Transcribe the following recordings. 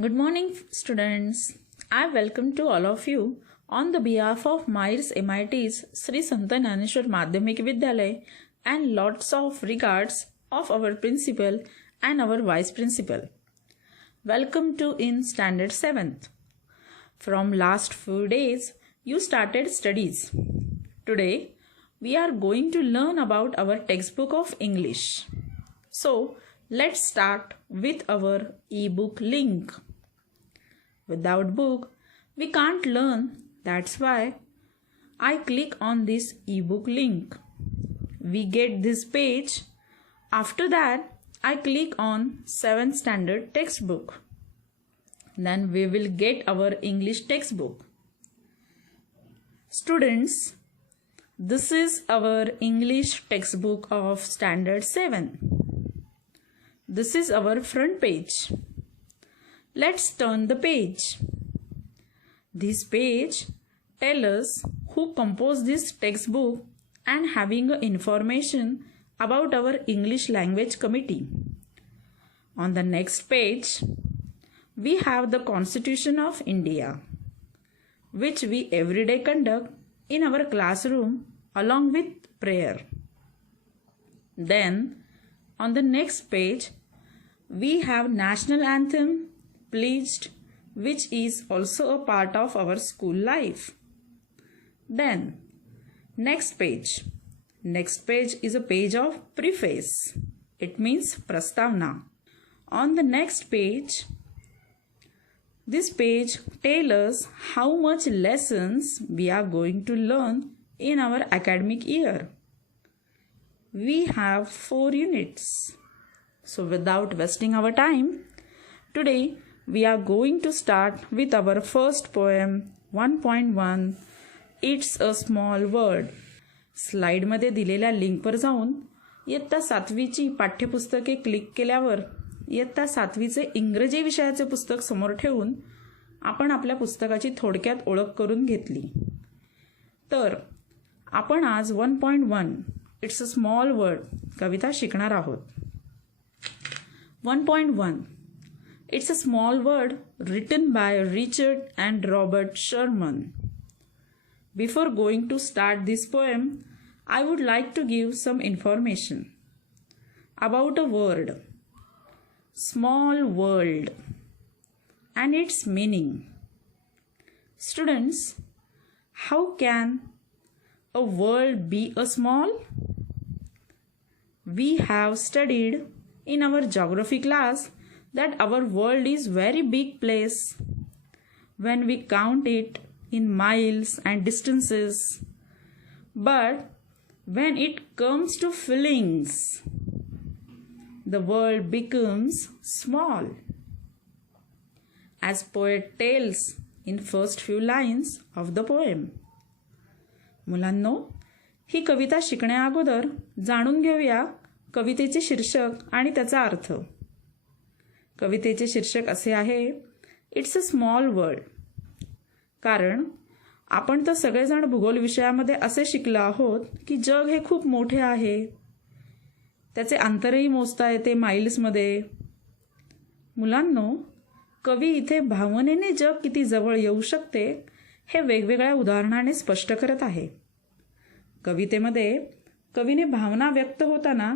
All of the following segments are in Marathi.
Good morning, students. I welcome to all of you on the behalf of Myers MIT's Sri Sant Jnaneshwar Madhyamik Vidyalay and lots of regards of our principal and our vice principal. Welcome to in standard 7th. From last few days, you started studies. Today, we are going to learn about our textbook of English. So, let's start with our e-book link. Without book, we can't learn. That's why I click on this ebook link. We get this page. After that, I click on 7th standard textbook. Then we will get our English textbook. Students, this is our English textbook of standard 7. This is our front page. Let's turn the page. This page tells us who composed this textbook and having information about our English language committee. On the next page, we have the Constitution of India, which we everyday conduct in our classroom along with prayer. Then, on the next page, we have National Anthem, Pledged, which is also a part of our school life. Then, next page. Next page is a page of preface. It means prastavna. On the next page, this page tells us how much lessons we are going to learn in our academic year. We have 4 units. So without wasting our time, today we are going to start with our first poem 1.1. It's a small word. स्लाइडमध्ये दिलेल्या लिंकवर जाऊन इयत्ता 7वीची पाठ्यपुस्तके क्लिक केल्यावर इयत्ता 7वीचे इंग्रजी विषयाचे पुस्तक समोर ठेवून आपण आपल्या पुस्तकाची थोडक्यात ओळख करून घेतली. तर आपण आज 1.1 इट्स अ स्मॉल वर्ड कविता शिकणार आहोत. 1.1 It's a small word written by Richard and Robert Sherman. Before going to start this poem, I would like to give some information about a word, small world, and its meaning. Students, how can a world be a small? We have studied in our geography class that our world is very big place when we count it in miles and distances. But when it comes to feelings, the world becomes small. As poet tells in first few lines of the poem. मुलांनो, ही कविता शिकण्या अगोदर जाणून घेऊया कवितेचे शीर्षक आणि त्याचा अर्थ. कवितेचे शीर्षक असे आहे, इट्स अ स्मॉल वर्ल्ड. कारण आपण तर सगळेजण भूगोल विषयामध्ये असे शिकलो आहोत की जग हे खूप मोठे आहे. त्याचे अंतरही मोजता येते माइल्समध्ये. मुलांनो, कवी इथे भावनेने जग किती जवळ येऊ शकते हे वेगवेगळ्या उदाहरणाने स्पष्ट करत आहे. कवितेमध्ये कवीने भावना व्यक्त होताना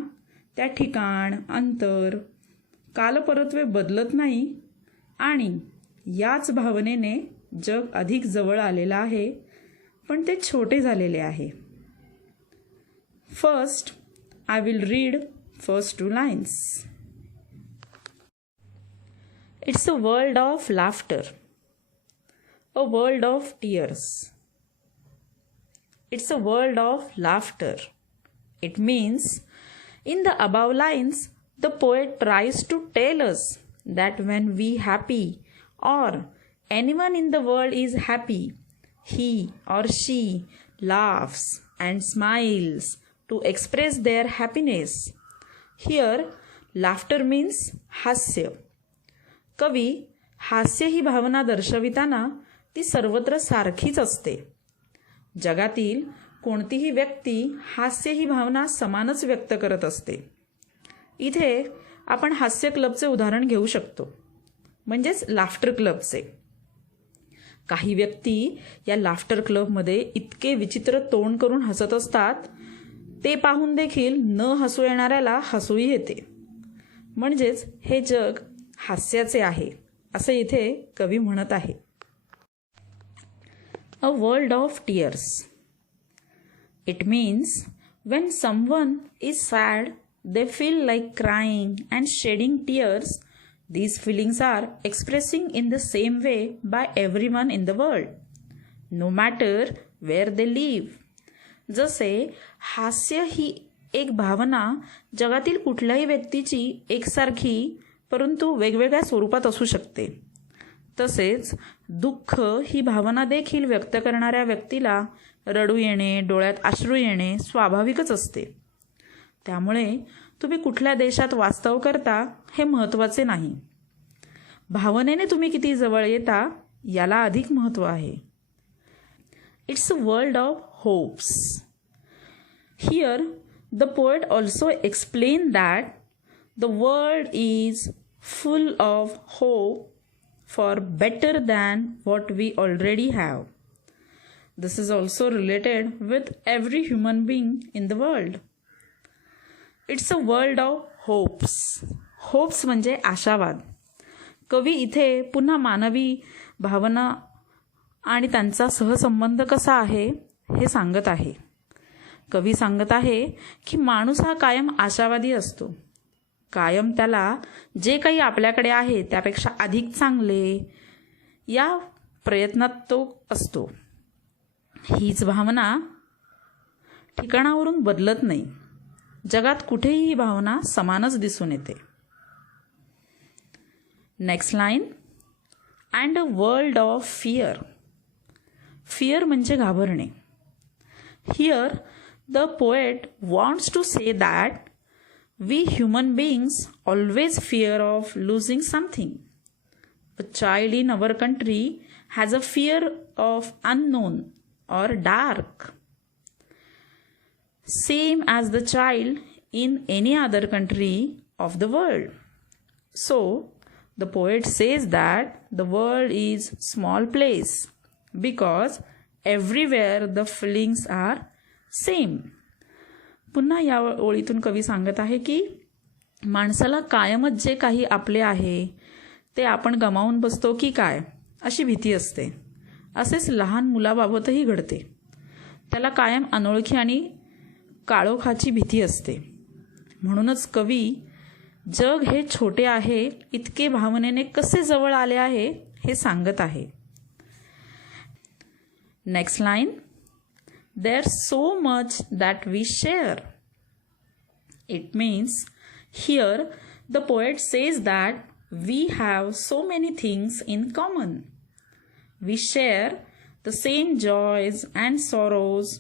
त्या ठिकाण, अंतर, कालपरत्वे बदलत नाही आणि याच भावनेने जग अधिक जवळ आलेलं आहे, पण ते छोटे झालेले आहे. First, I will read first 2 lines. It's a world of laughter, a world of tears. It's a world of laughter. It means, in the above lines, the poet tries to tell us that when we happy or anyone in the world is happy, he or she laughs and smiles to express their happiness. Here, laughter means हास्य. कवी हास्य ही भावना दर्शविताना ती सर्वत्र सारखीच असते. जगातील कोणतीही व्यक्ती हास्य ही भावना समानच व्यक्त करत असते. इथे आपण हास्य क्लबचे उदाहरण घेऊ शकतो. म्हणजेच लाफ्टर क्लबचे. काही व्यक्ती या लाफ्टर क्लबमध्ये इतके विचित्र तोंड करून हसत असतात, ते पाहून देखील न हसू येणाऱ्याला हसूही येते. म्हणजेच हे जग हास्याचे आहे असे इथे कवी म्हणत आहे. अ world of tears. It means when someone is sad, they feel like crying and shedding tears. These feelings are expressing in the same way by everyone in the world, no matter where they live. जसे हास्य ही एक भावना जगातील कुठल्याही व्यक्तीची एकसारखी परंतु वेगवेगळ्या स्वरूपात असू शकते, तसेच दुःख ही भावना देखील व्यक्त करणाऱ्या व्यक्तीला रडू येणे, डोळ्यात अश्रू येणे स्वाभाविकच असते. त्यामुळे तुम्ही कुठल्या देशात वास्तव करता हे महत्त्वाचे नाही, भावनेने तुम्ही किती जवळ येता याला अधिक महत्त्व आहे. It's a world of hopes. Here the poet also explain that the world is full of hope for better than what we already have. This is also related with every human being in the world. It's a world of hopes. Hopes म्हणजे आशावाद. कवी इथे पुन्हा मानवी भावना आणि त्यांचा सहसंबंध कसा आहे हे सांगत आहे. कवी सांगत आहे की माणूस हा कायम आशावादी असतो. कायम त्याला जे काही आपल्याकडे आहे त्यापेक्षा अधिक चांगले या प्रयत्नात तो असतो. हीच भावना ठिकाणावरून बदलत नाही. जगात कुठेही ही भावना समानच दिसून येते. Next line. And a world of fear. Fear म्हणजे घाबरणे. Here the poet wants to say that we human beings always fear of losing something. A child in our country has a fear of unknown or dark, same as the child in any other country of the world. So the poet says that the world is small place because everywhere the feelings are same. पुन्हा या ओळीतून कवी सांगत आहे की माणसाला कायमच जे काही आपले आहे ते आपण गमावून बसतो की काय अशी भीती असते. असेच लहान मुलाबाबतही घडते. त्याला कायम अनोळखी आणि काळोखाची भीती असते. म्हणूनच कवी जग हे छोटे आहे इतके भावनेने कसे जवळ आले आहे हे सांगत आहे. Next line. There so much that we share. It means here the poet says that we have so many things in common. We share the same joys and sorrows.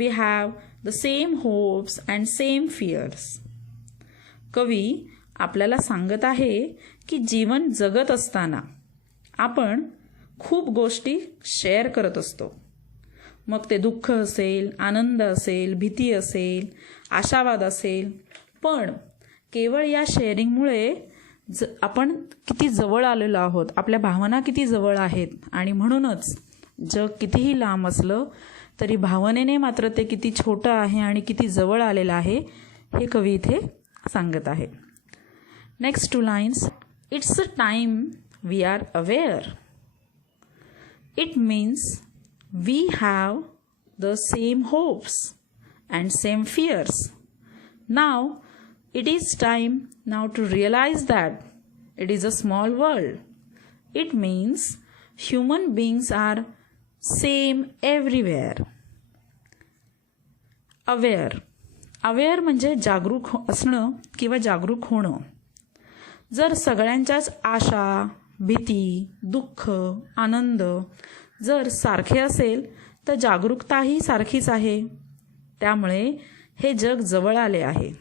We have the same hopes and same fears. कवी आपल्याला सांगत आहे की जीवन जगत असताना आपण खूप गोष्टी शेअर करत असतो. मग ते दुःख असेल, आनंद असेल, भीती असेल, आशावाद असेल, पण केवळ या शेअरिंगमुळे आपण किती जवळ आलेलो आहोत, आपल्या भावना किती जवळ आहेत आणि म्हणूनच जग कितीही लांब असलं तरी भावनेने मात्र ते किती छोटं आहे आणि किती जवळ आलेलं आहे हे कवी इथे सांगत आहे. Next 2 lines. It's a time we are aware. It means we have the same hopes and same fears. Now it is time now to realize that it is a small world. It means human beings are same everywhere. Aware. Aware म्हणजे जागरूक असणं किंवा जागरूक होणं. जर सगळ्यांच्याच आशा, भीती, दुःख, आनंद जर सारखे असेल तर जागरूकताही सारखीच आहे. त्यामुळे हे जग जवळ आले आहे.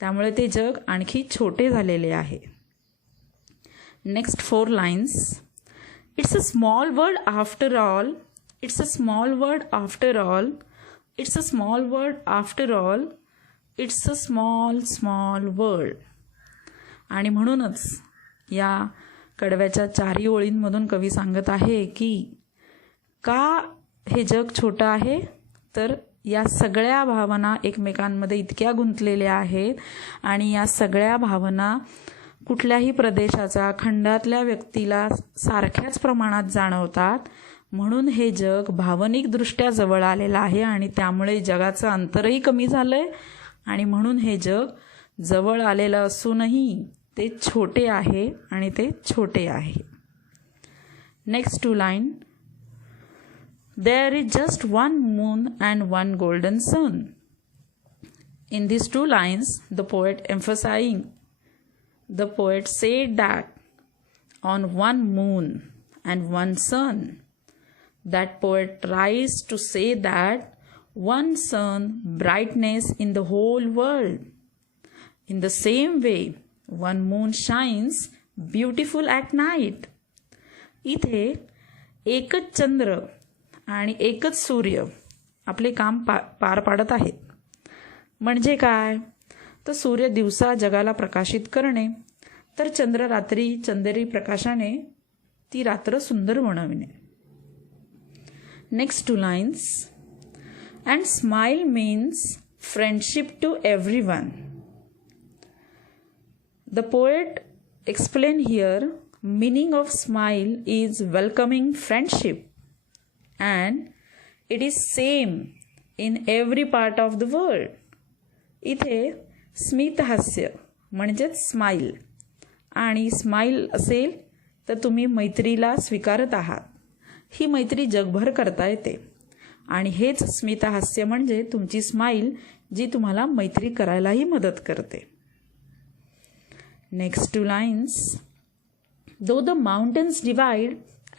त्यामुळे ते जग आणखी छोटे झालेले आहे. Next 4 lines. It's a small world after all. It's a small world after all. It's a small world after all. It's a small world. आणि म्हणूनच या कडव्याच्या 4 ओळींमधून कवी सांगत आहे की का हे जग छोटं आहे, तर या सगळ्या भावना एकमेकांमध्ये इतक्या गुंतलेल्या आहेत आणि या सगळ्या भावना कुठल्याही प्रदेशाचा, खंडातल्या व्यक्तीला सारख्याच प्रमाणात जाणवतात. म्हणून हे जग भावनिकदृष्ट्या जवळ आलेलं आहे आणि त्यामुळे जगाचं अंतरही कमी झालंय आणि म्हणून हे जग जवळ आलेलं असूनही ते छोटे आहे आणि ते छोटे आहे. Next 2 line. There is just one moon and one golden sun. In these 2 lines, the poet said that on one moon and one sun. That poet tries to say that one sun brightness in the whole world. In the same way, one moon shines beautiful at night. इथे एकच चंद्र आणि एकच सूर्य आपले काम पार पाडत आहेत. म्हणजे काय, तर सूर्य दिवसा जगाला प्रकाशित करणे, तर चंद्र रात्री चंदेरी प्रकाशाने ती रात्र सुंदर बनविणे. Next 2 lines. And smile means friendship to everyone. The poet explain here meaning of smile is welcoming friendship and it is same in every part of the world. इथे स्मित हास्य म्हणजेच स्माईल आणि स्माईल असेल तर तुम्ही मैत्रीला स्वीकारत आहात. ही मैत्री जगभर करता येते आणि हेच स्मित हास्य म्हणजे तुमची स्माईल जी तुम्हाला मैत्री करायलाही मदत करते. Next 2 lines. Though the mountains divide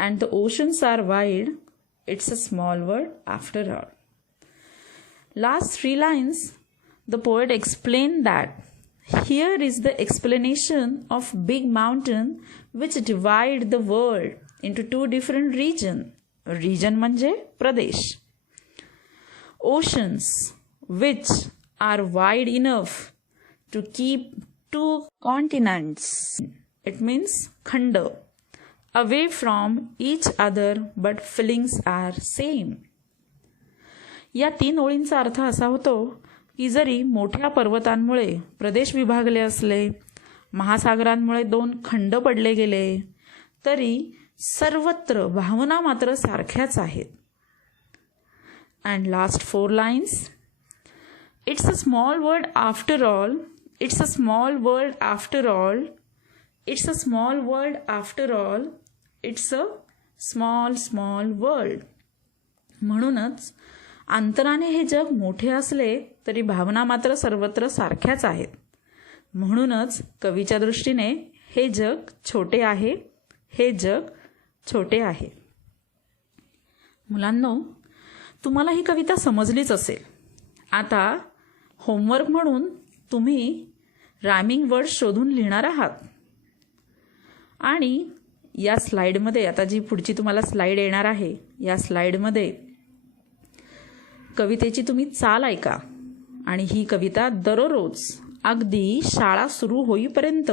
and the oceans are wide, it's a small world after all. Last 3 lines, the poet explained that here is the explanation of big mountain which divide the world into 2 different regions. Region म्हणजे प्रदेश. Oceans which are wide enough to keep 2 continents. It means khand, away from each other but feelings are same. या 3 ओळींचा अर्थ असा होतो की जरी मोठ्या पर्वतांमुळे प्रदेश विभागले असले, महासागरांमुळे 2 खंड पडले गेले, तरी सर्वत्र भावना मात्र सारख्याच आहेत. And last 4 lines. It's a small world after all. It's a small world after all. It's a small world after all. It's a small world. म्हणूनच अंतराने हे जग मोठे असले तरी भावना मात्र सर्वत्र सारख्याच आहेत. म्हणूनच कवीच्या दृष्टीने हे जग छोटे आहे, हे जग छोटे आहे. मुलांनो, तुम्हाला ही कविता समजलीच असेल. आता होमवर्क म्हणून तुम्ही रायमिंग वर्ड्स शोधून लिहिणार आहात आणि या स्लाईडमध्ये, आता जी पुढची तुम्हाला स्लाईड येणार आहे, या स्लाईडमध्ये कवितेची तुम्ही चाल ऐका आणि ही कविता दररोज अगदी शाळा सुरू होईपर्यंत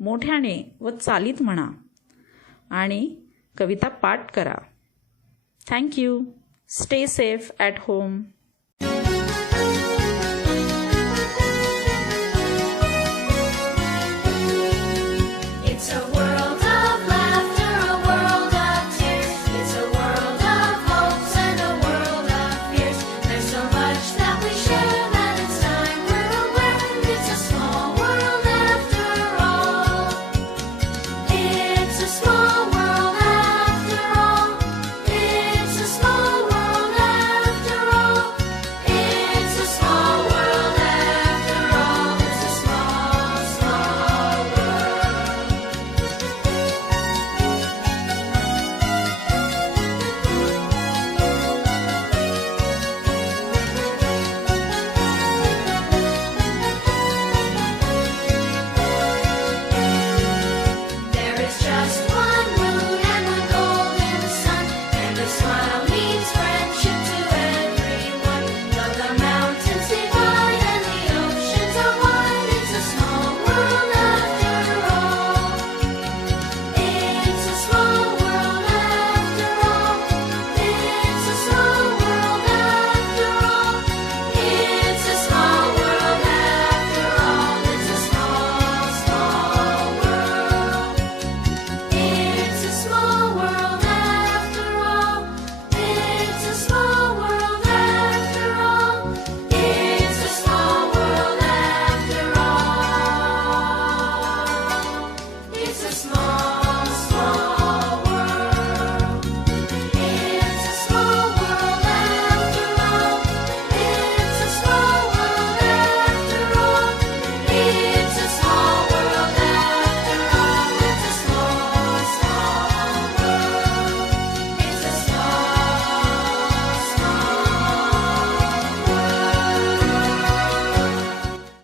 मोठ्याने व चालीत म्हणा आणि कविता पाठ करा. Thank you. Stay safe at home.